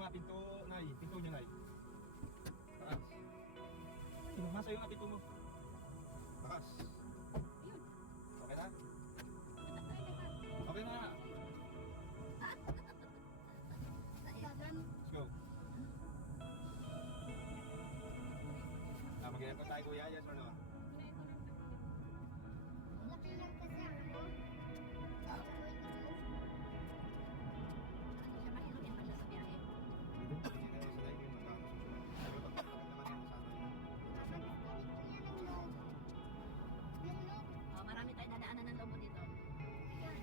nga, pinto, Nay. Pinto niya, Nay. Taas. Masa yung pinto mo. Taas. Ayun. Okay na? Okay na. Let's go. Mag-aircon tayo, kuya. Yes or no? Laki lang kasi ako. Ano siya, mahiluhin pa siya sa biyahe. Dito, hindi na sa live yung magkakamas. Sabi ko, pagkakit naman yan sa ano yun. Kapit ko yan ng loob. Yung loob. Oh, marami tayong dadaanan ng lobo dito. Yan.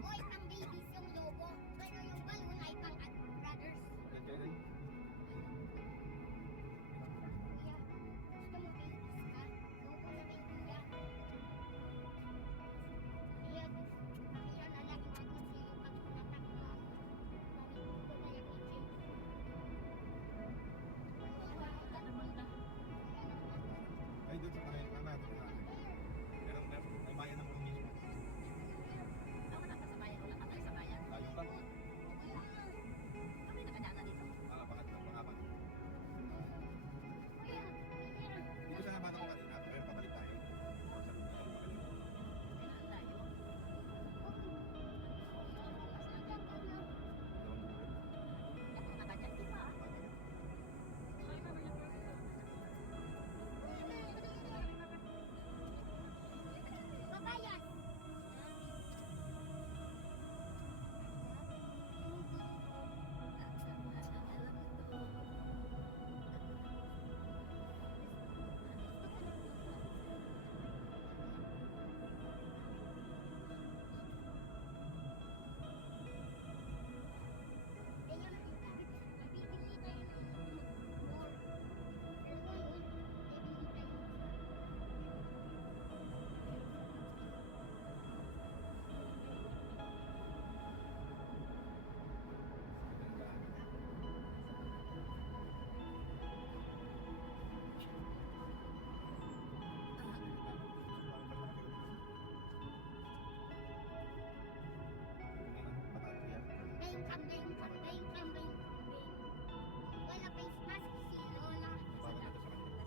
Oy, pang babies yung logo. Pero yung balloon ay pang brothers. Yan kayo rin. Kuya, gusto mo babies ka? Logo na baby yan. Kuya, kaya lalaki mo kasi pag natak mo. Nalito na yung kitchen. Ano banda? Ay, doon sa kanil. Mama, doon sa kanil. Meron, may bayan ng mga mismo. Wala ka sa bayan, wala ka tayo sa bayan. Tayo pa. Kami nakadaanan dito. Pangatlo, pangapat. Kuya, kuya. Dito sa nabata ko kanina, pero pabalik tayo. Or sa mga pabalik. Kaya ang layo. Ako nakadyan, di ba? Babayan! Kaya nakita, bibili tayo ng more. Alam mo yun, bibili tayo. Bayang kambing. Wala face mask si Lola.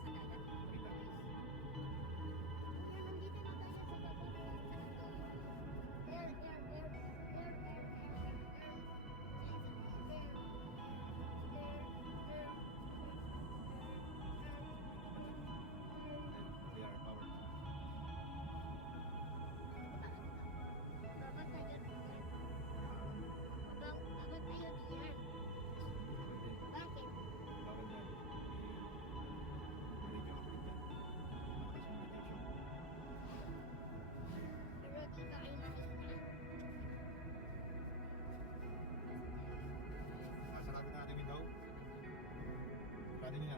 Nasa dagat. Kaya nandito na tayo sa baba. Babag tayo diyan. Babag tayo diyan. Bakit? Pero dito ay mahina. Masarap na natin window. Pwede niya.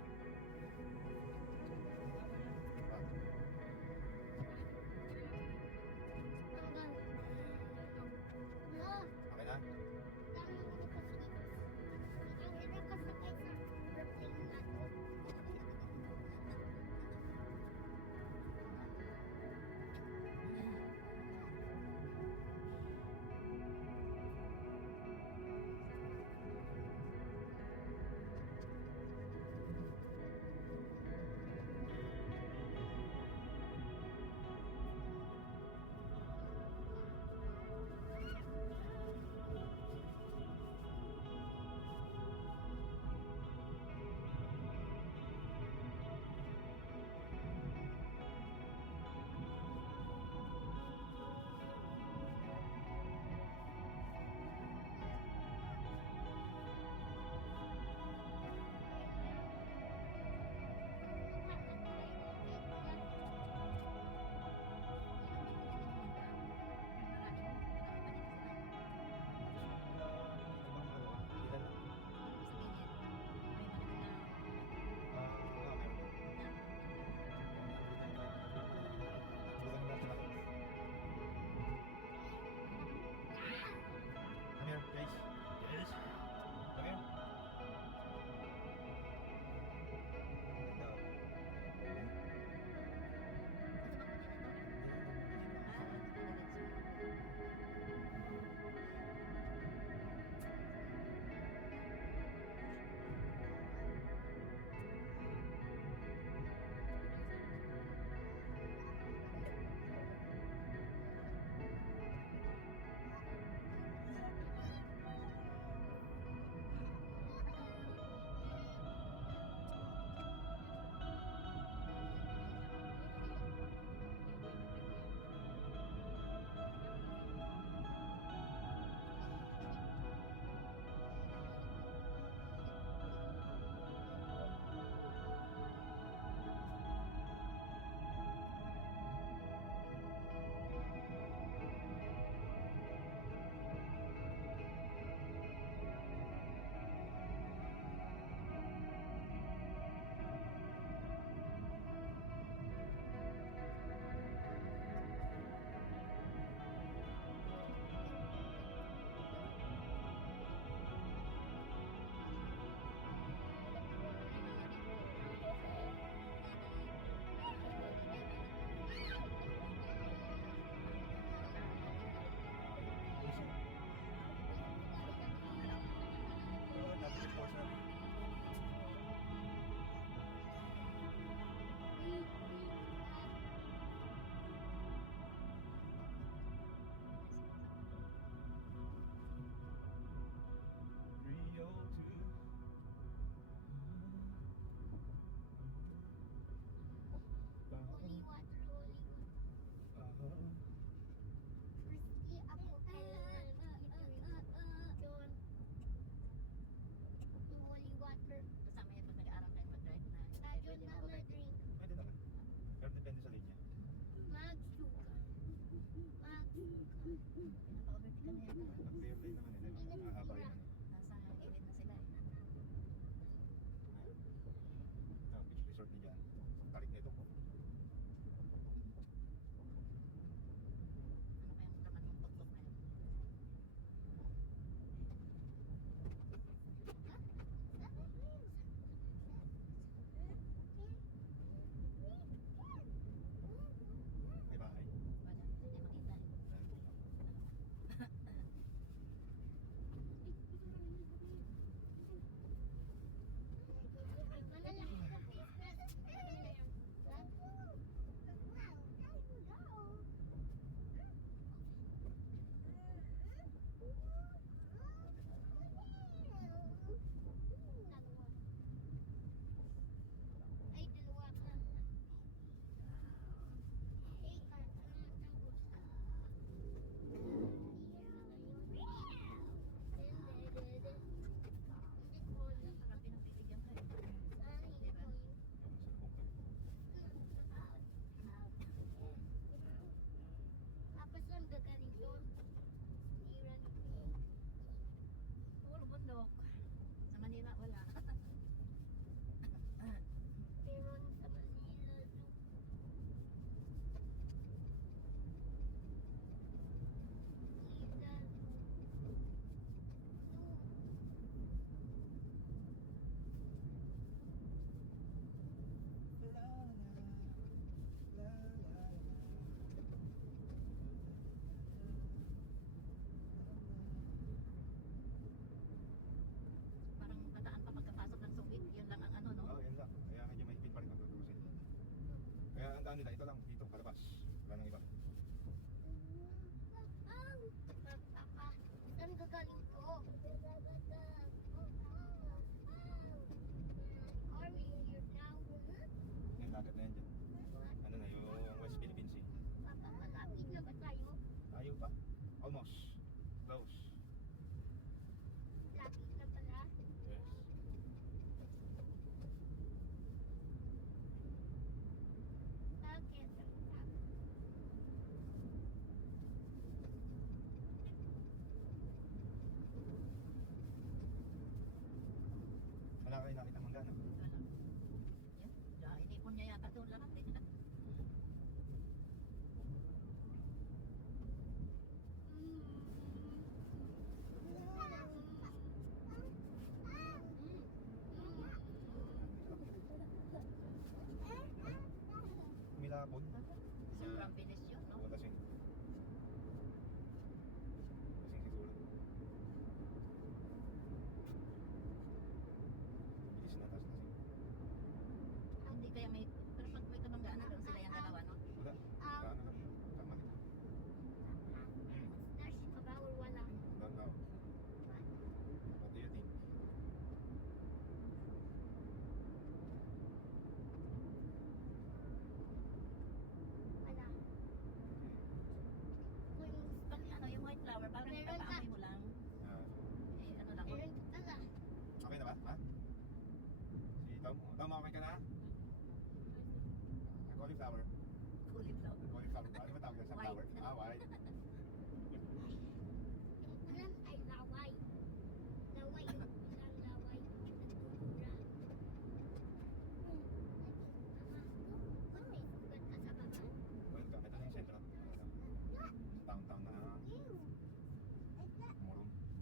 Hanggang. No, Okay na? dami mo kasi dito. Ang hirap kasi kayo sa airplane na to. kalahati. Milabon. Sobrang bilis yun, no? Oo, lasing. Lasing siguro. Bilis na, tas lasing. Hindi kaya may, pero pag may kabanggaan na doon sila yung dalawa, no? Wala. Wala na. Tama nito. Wala. Don't know. What do you think? Wala. Pag ano, yung white flower, parang Meron ka. ipapaamoy mo lang. Ah, Eh, ano lang, Meron ka. okay na ba? Ha? Si Tom? Tom, okay ka na? Cauliflower. cauliflower. Cauliflower ba? Ano ba tawag yan? Sunflower? White. Ah, white. Alam ay laway. Laway yung ilang laway. Nagtutula. Kung may sugat ka sa baba. Welcome. Ito na yung sentro. Downtown na Ew.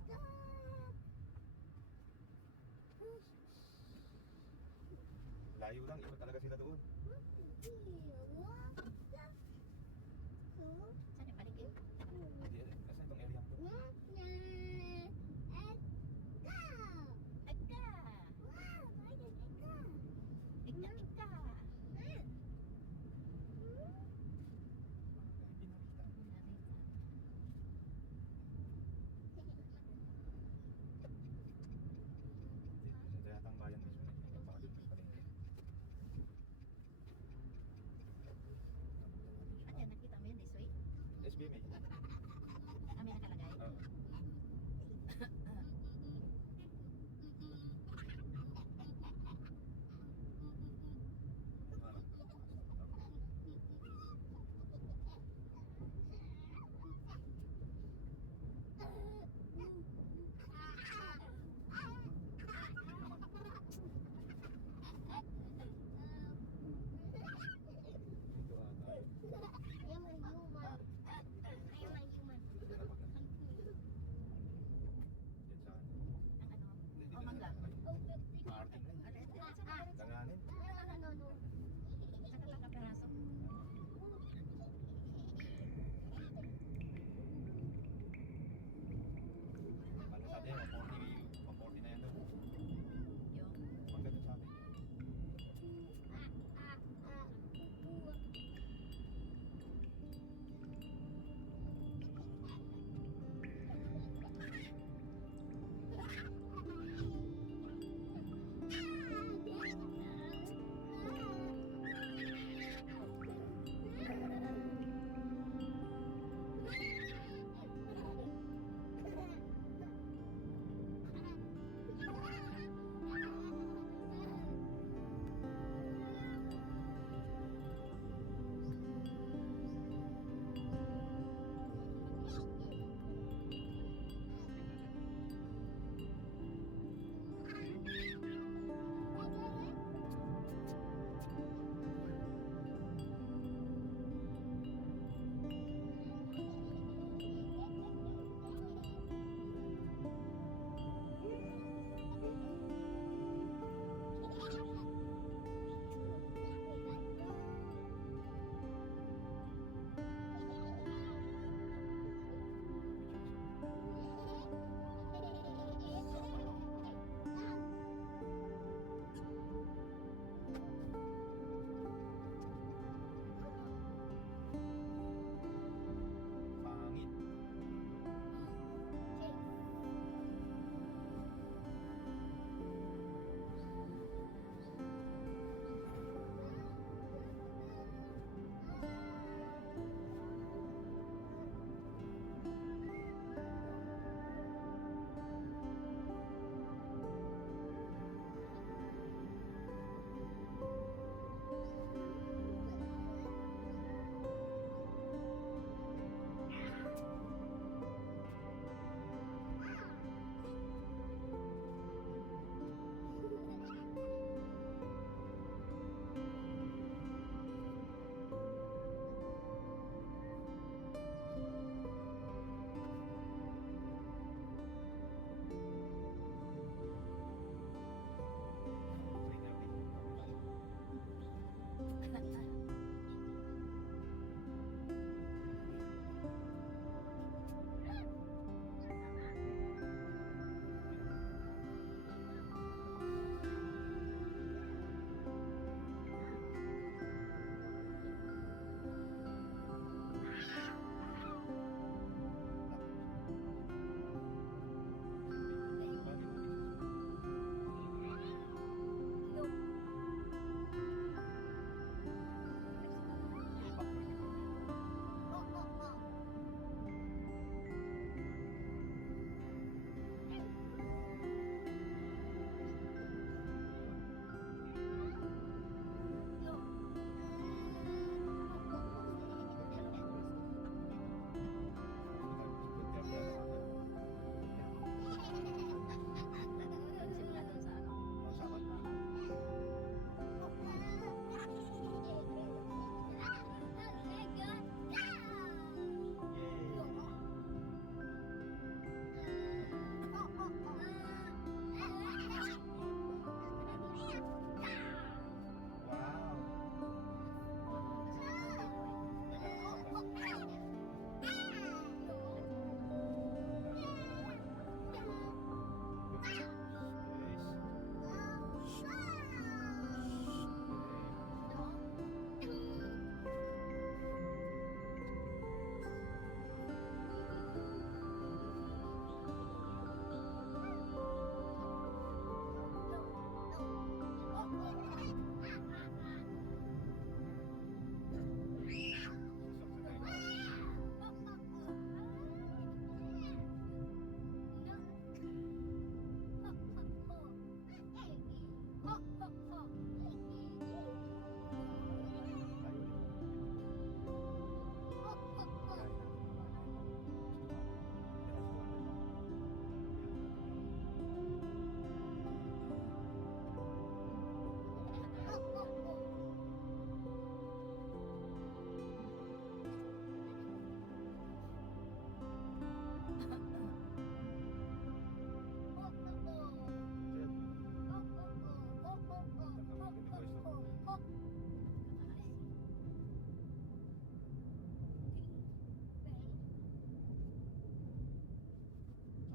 Morong. Layo lang. Ikot talaga sila doon. Saan yung paligid? Hindi, kasi itong area mo. Ika! Ika, ika! Ay, pinarita. Ito yata ang bayan mismo. Baka dito sa palengke.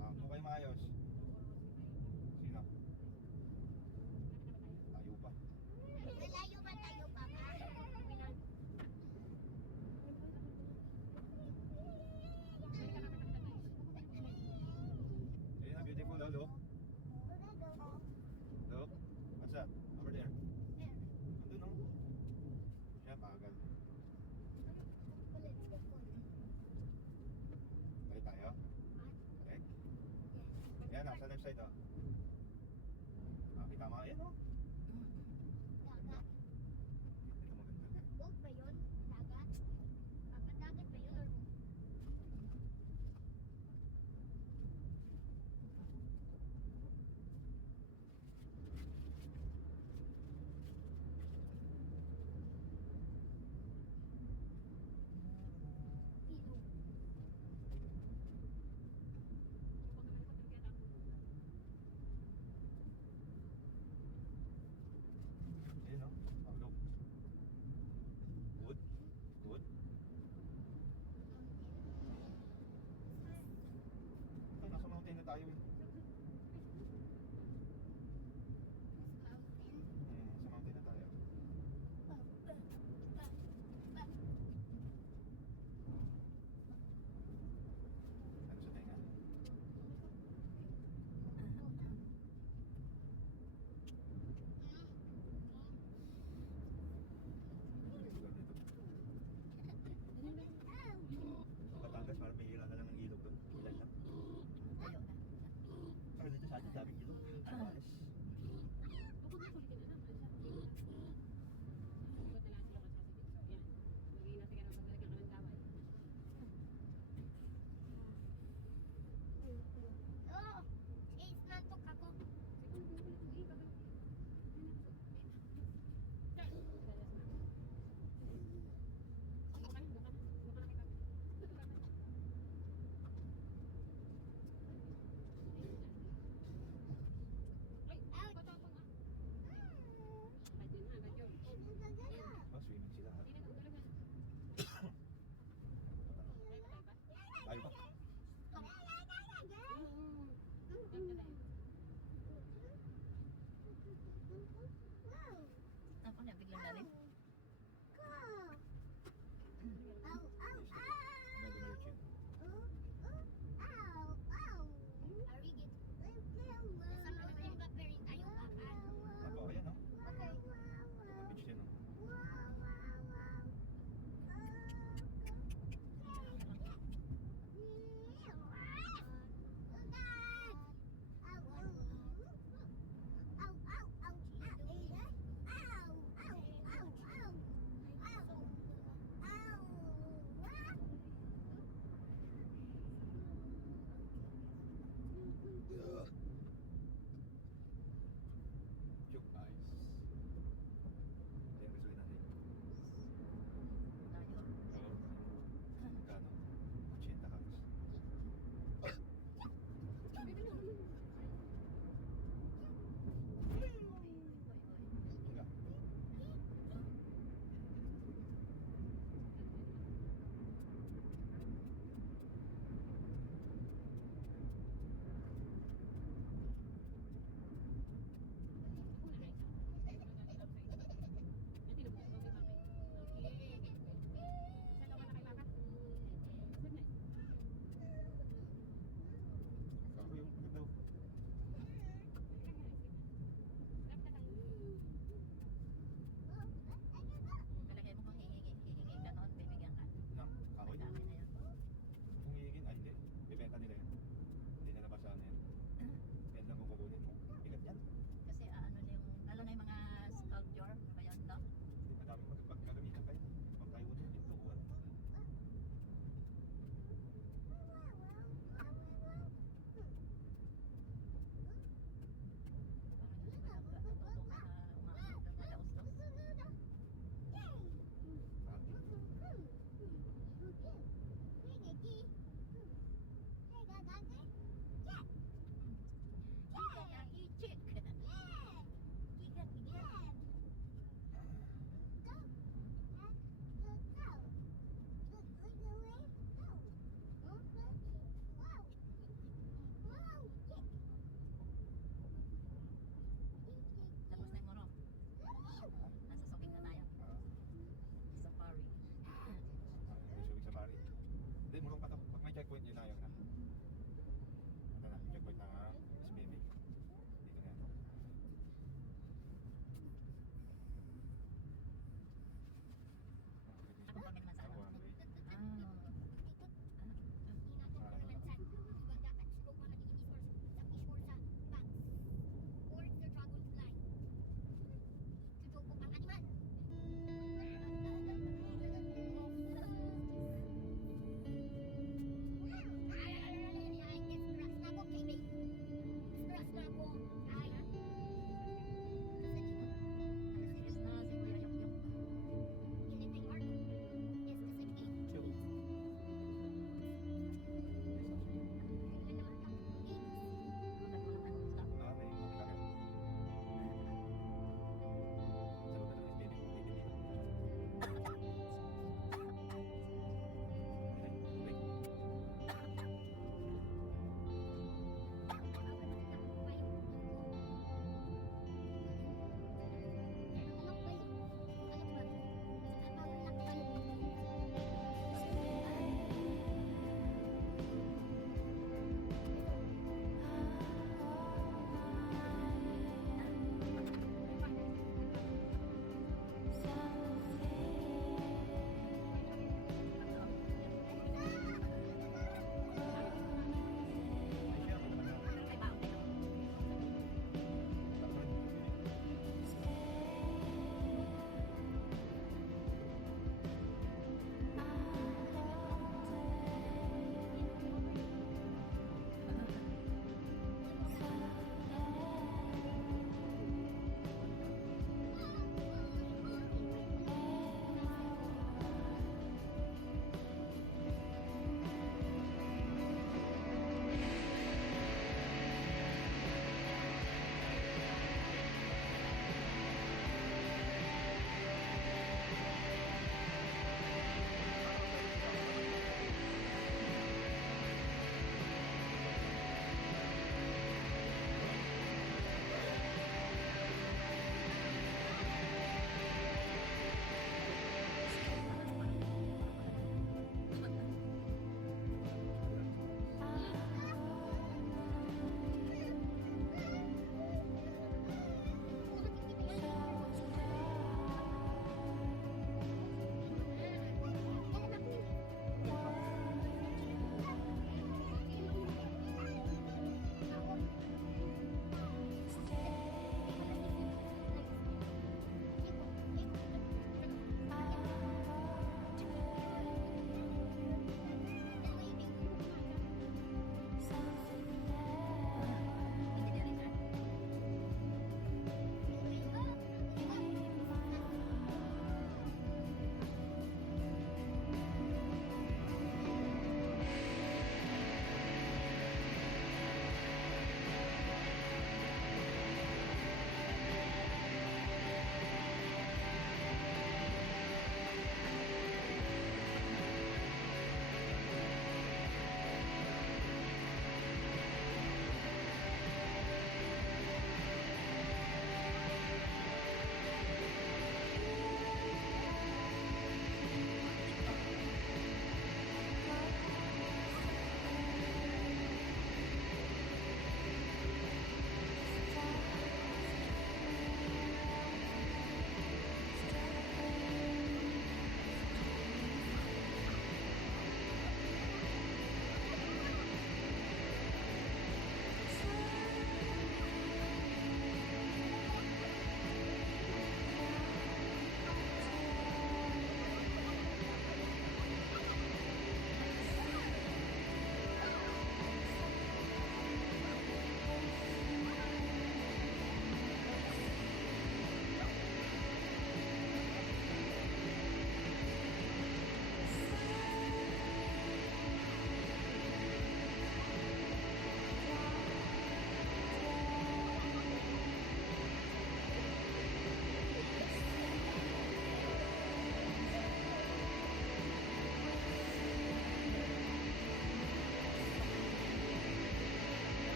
Kung kayo maayos. Sino? Tayo pa. Malayo ba tayo pa ba? Ayun na, beautiful, oh, look. Look. What's that? Over there. Andun, oh. Yan, bagal. Balik tayo. Balik. Yan, nasa left side, oh. Kita mo, yan, oh. Dagat. Ito maganda. Huwag ba yun? Dagat? Dagat ba yun?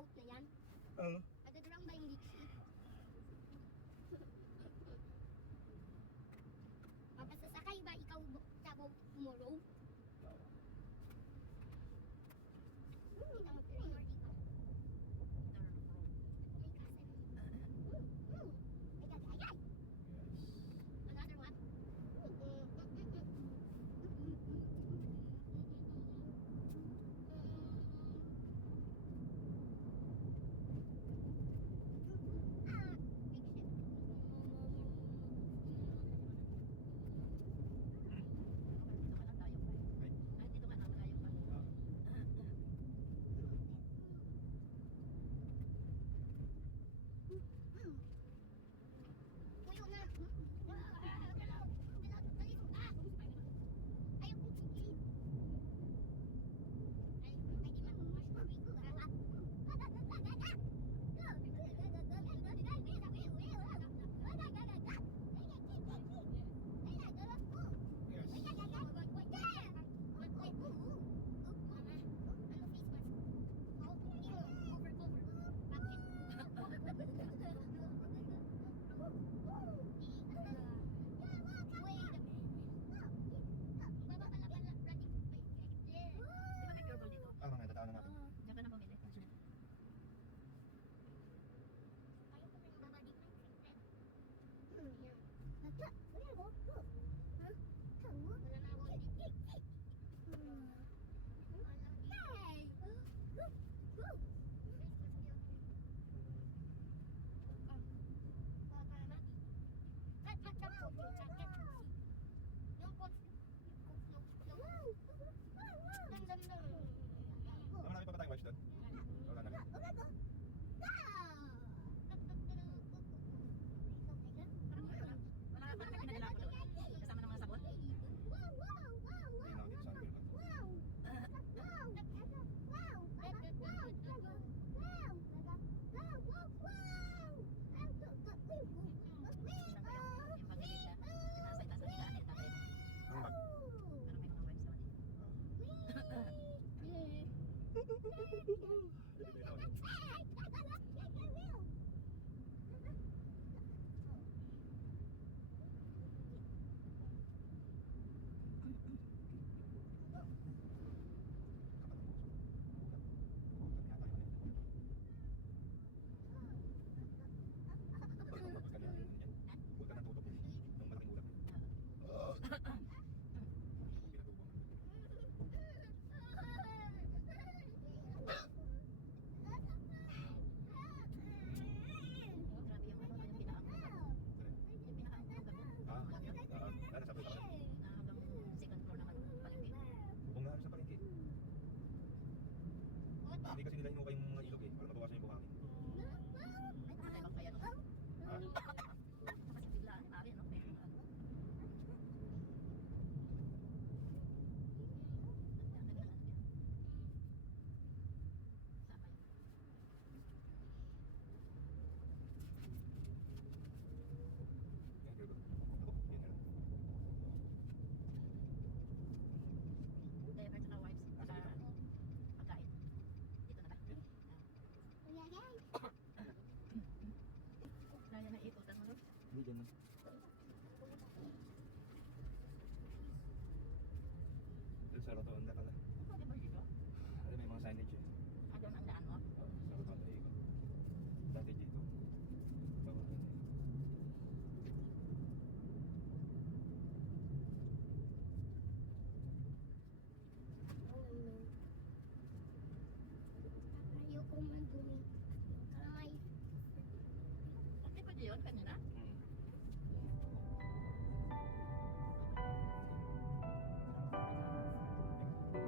boat na yan? Oo. Magdadrown ba yung Lixie? Papasasakay ba ikaw sa boat tomorrow? Hindi ka mag-trailer dito. May kasal. Ay, gagayay! Another one? Ah, big ship. Dito ka lang tayo pa eh. Ay. Ay, dito ka na malayo pa. Puyo na. Ayaw kong tigil. Ay, di man mas mabigo. Yes. Di ba may pure gold dito? Ah, mga tatao na natin. Diyan ka na bumili. Marami pa ba tayong watch doon? Wala na. Wala ka pa pinadala ko doon. Kasama ng mga sabon. Hindi na dito sa amin. Ilan ba yung pagkilit na? Nasa itaas na nila. Ano yung tatay mo? Ang bag. Pero may mga webs naman Dito na ulit. Huwag ka nang tutok eh. Yung malaking ulap. Pinatubo mo. Oh, grabe yung ano, yung pinakaang. Yung pinakaang lugar mo. Ah, Alam yun? ano sa pagkakas? Na hanggang second floor naman palengke. Kung nga sa palengke. Hindi kasi nila hinukay yung mga ilog eh. Para mabawasan yung buhangin. Ay, nakatay bang kaya no? Ah, Kasi biglaan, maaari no? May ano. Ang ganda ng ano niya. Sama yun. yan, girl. Ako, yan na lang. Diaper tsaka wipes. Tsaka pagkain. Dito na ba? Kaya na ikutan mo no? Hindi dyan lang. Doon sa rotonda pala. Pwede ba dito? Ano may mga signage eh. Ah, doon ang daan mo? Sa rotonda ikot. Dati dito. Bawal na eh. Ayoko man bumili. Kamay. Hindi pwede yun kanina? Mm.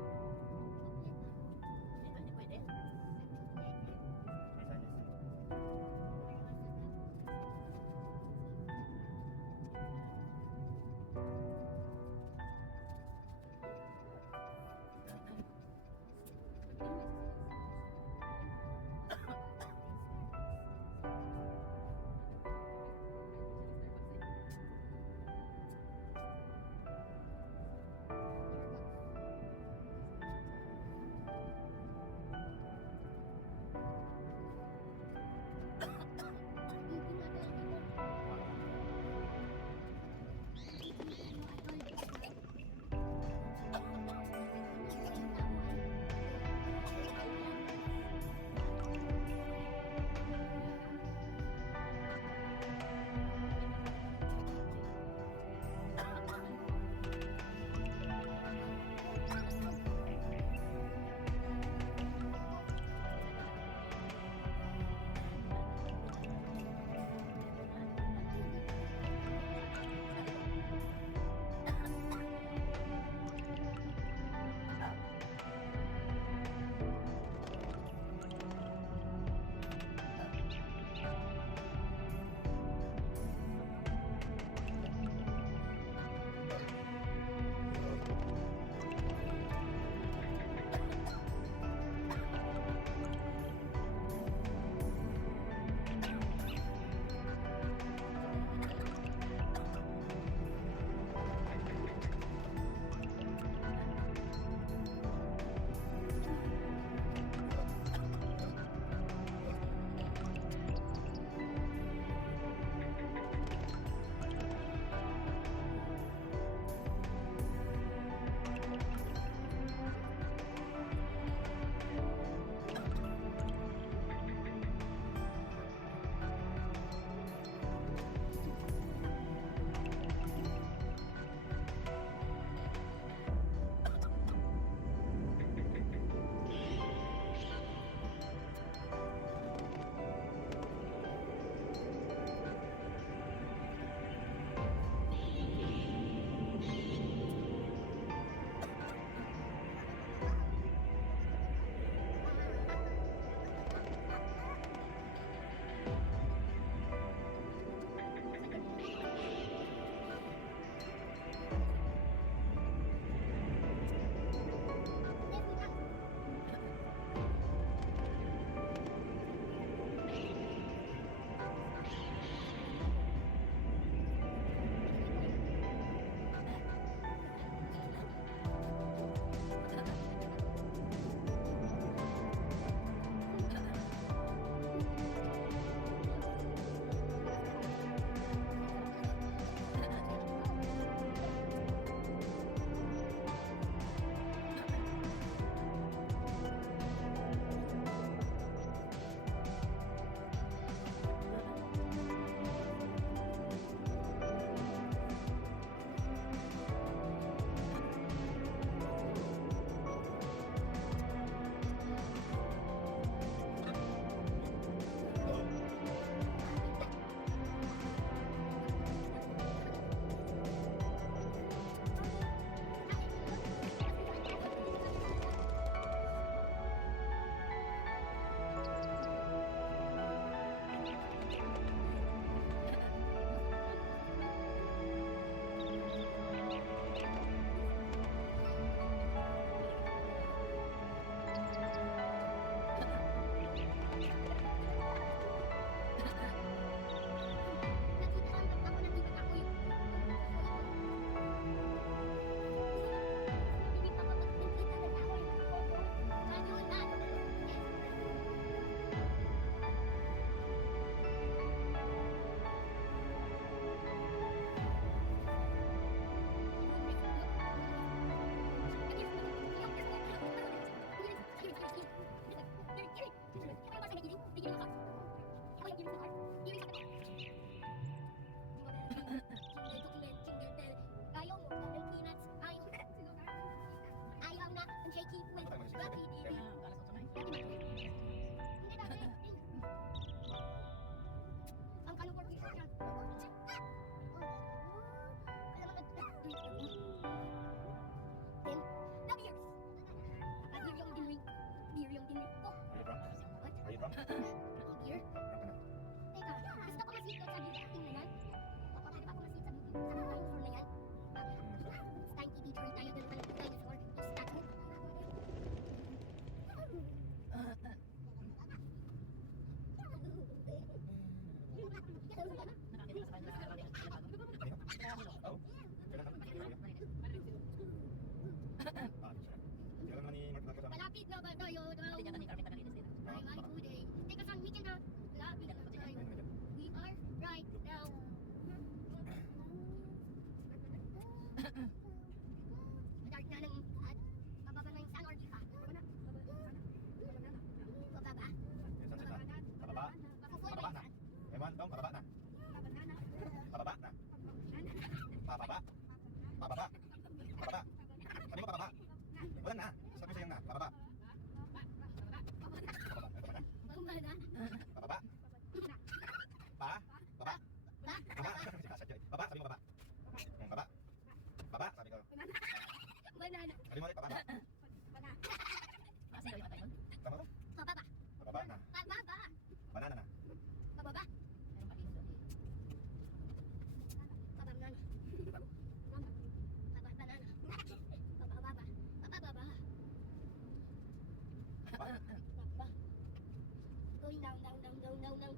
sabi ko. Banana. Sabi mo ulit, pababa. Banana. Kasi daw yung mata yun. Tama ba? Pababa. Pababa na. Pababa. Banana na. Pababa. Meron pa dito doon eh. Pabanana. Pabanana. Pababa. Pababa. Pababa. Going down, down, down, down, down, down.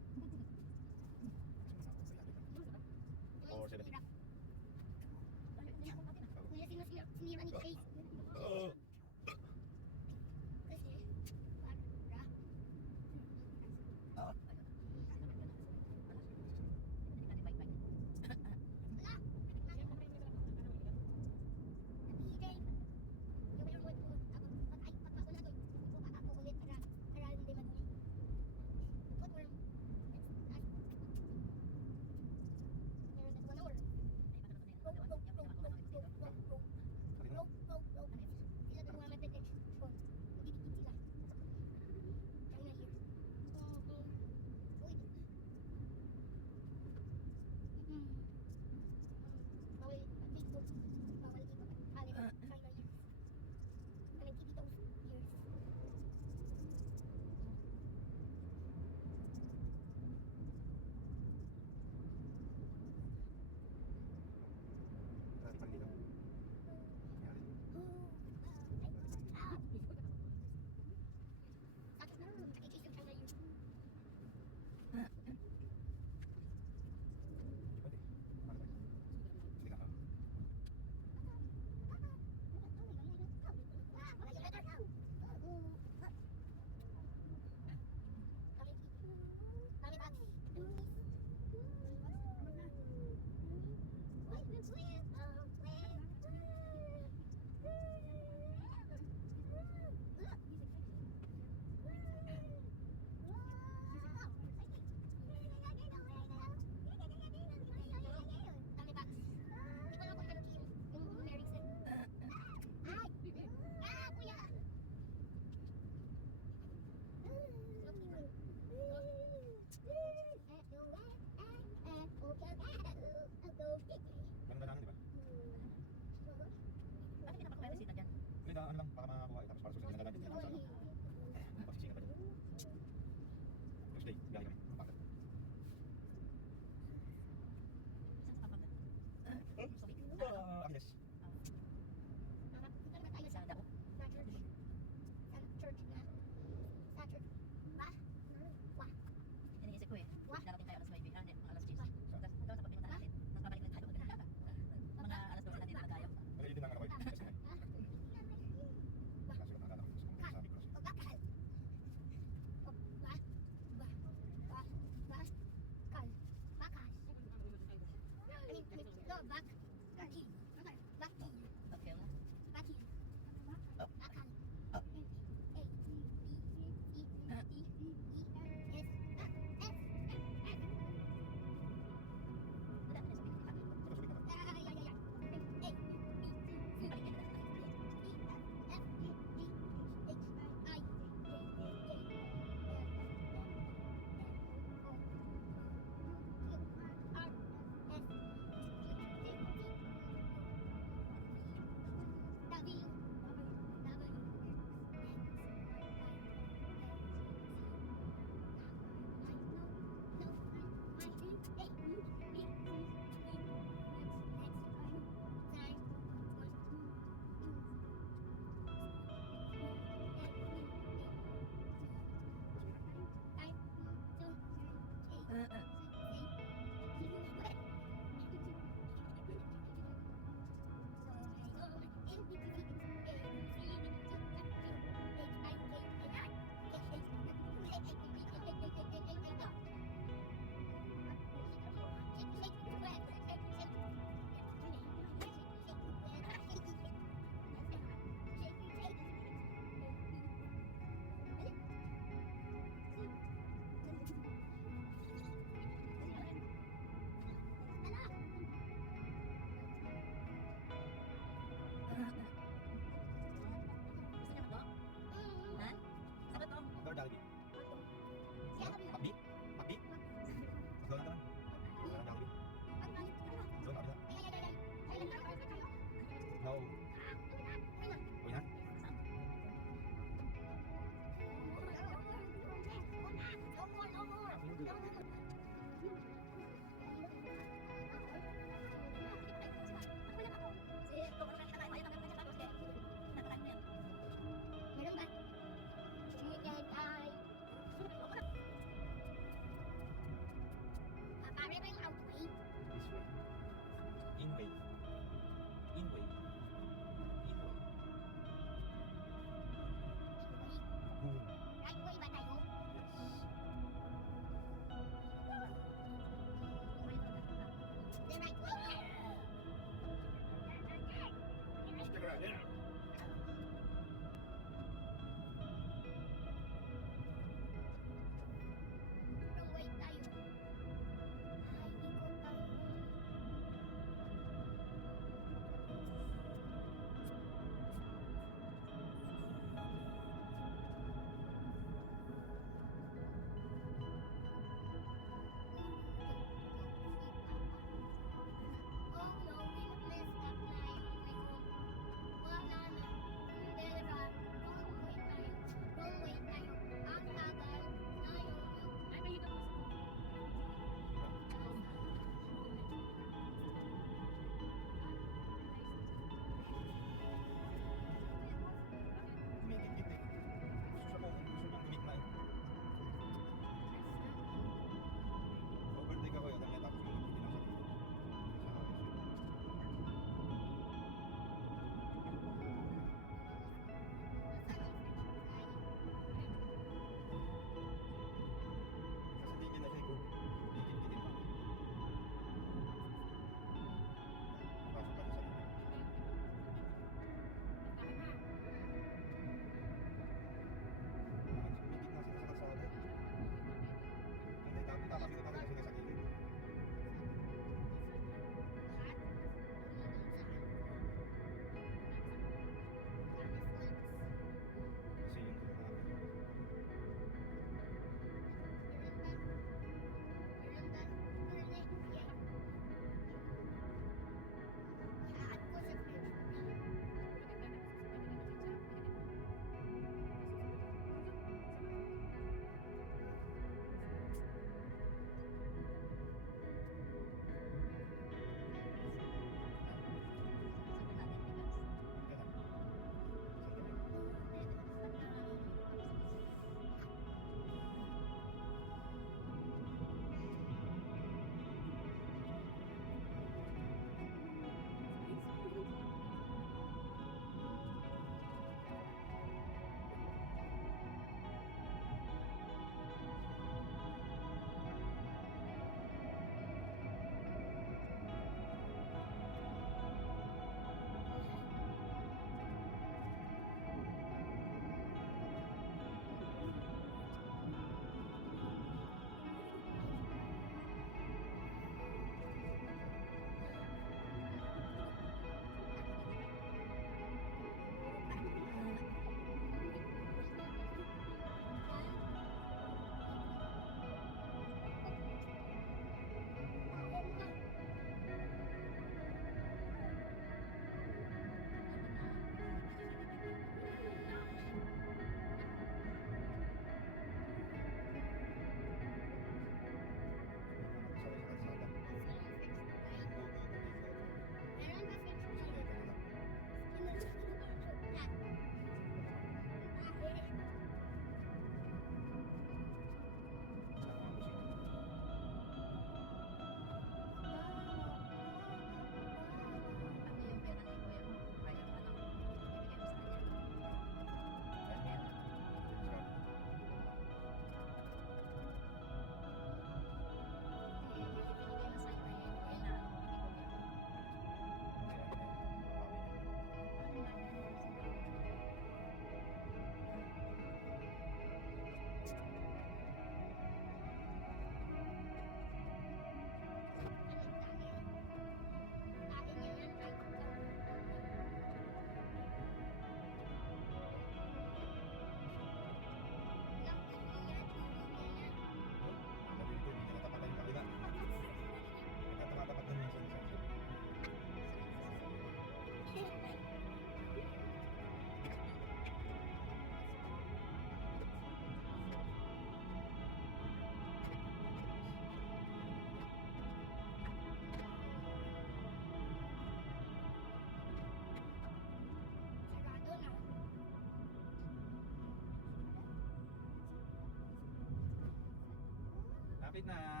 malapit na.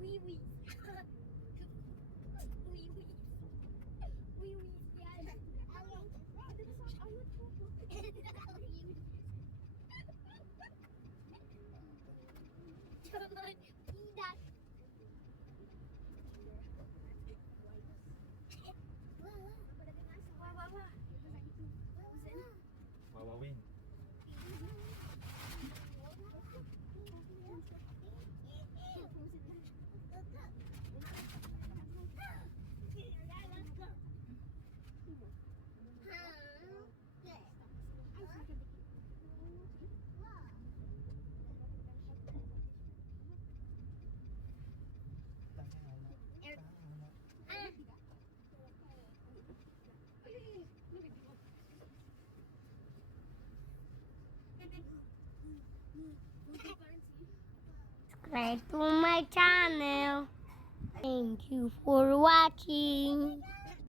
Wee wee. Wee wee. Wee wee. Yan. Jangan tidak. Wah, wah, wah. Wawawin. Subscribe to my channel. Thank you for watching.